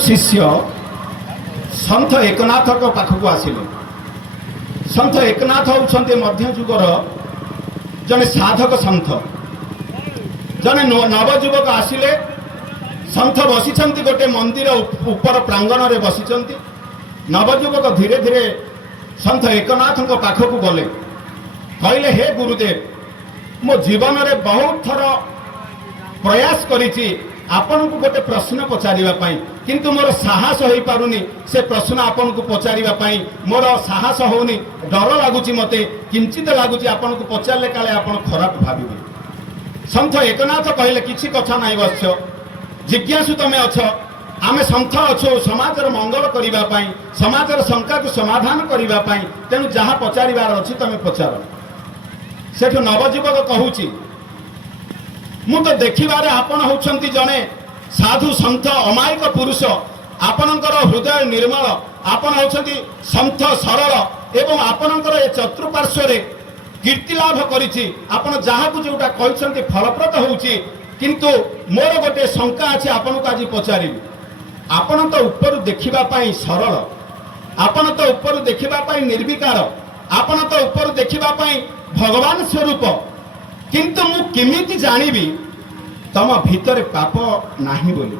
शिष्य सन्थ एकनाथ पाखक आसिले। सन्थ एकनाथ होउछन्ते मध्य जुगर जने साधक सन्थ। जने नवजुवक आसिले सन्थ बसिछन्ति गोटे मंदिर ऊपर प्रांगण रे बसिछन्ति। नवजुवक धीरे धीरे सन्थ एकनाथ पाखक गले, कहले हे गुरुदेव मो जीवन रे बहुत थर प्रयास करिछि आपन को गोटे प्रश्न पचारिबा पई, किंतु मोर साहस होई पारुनी से प्रश्न आपन को पचारिबा पई। मोर साहस होनी, डर लागुची, मते किंचित लागुची आपन को पचारले काले आपन खराब भाबिबे। सन्थ एकनाथ कहले किछि कथा नाही वत्स, जिज्ञासु तमे अछ, आमे सन्थ अछु समाजर मंगल करिबा पई, समाजर शंका को समाधान करिबा पई, तेनु जहा पचारिबार अछि तमे पचार। सेठु नवजुवक कहूची मु तो देखिबारे आपण होउछन्ति जने साधु सन्थ अमायिक पुरुष, आपणकर हृदय निर्मल, आपण होउछन्ति सन्थ सरल एवं आपणकर ए चतुर्पार्श्व रे कीर्ति लाभ करिछि। आपण जहा को जोटा कहछन्ति फलप्रद होउछि, किंतु मोर गोटे शंका अछि आपण को आज पचारिबि। आपण तो ऊपर देखिबा पई सरल, आपण तो ऊपर देखिबा पई निर्विकार, आपण तो ऊपर देखिबा पई भगवान स्वरूप, किंतु मु केमिति जानिबि तम भितरे पाप नाही बोली,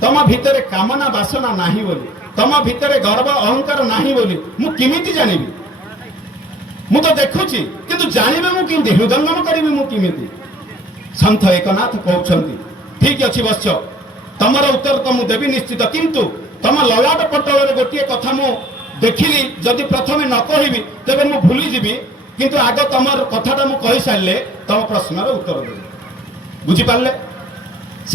तम भितरे कामना वासना नाही बोली, तम भितरे गर्व अहंकार नाही बोली मु केमिति जानिबि। मु तो देखुछि किंतु जानिबे मु किंति, हृदयंगम करिबि मु केमिति। सन्थ एकनाथ कहउछन्ति ठीक अछि वत्स, तमर उत्तर तो मु देबि निश्चित, किंतु तम ललाट पटल रे गोटिए कथा मु देखिली, जदि प्रथमे न कहिबि तेबे मु भूली जिबि, किंतु आग तमर कथाटा मु कहि सारले तम प्रश्नर उत्तर देबि। बुझि पारले?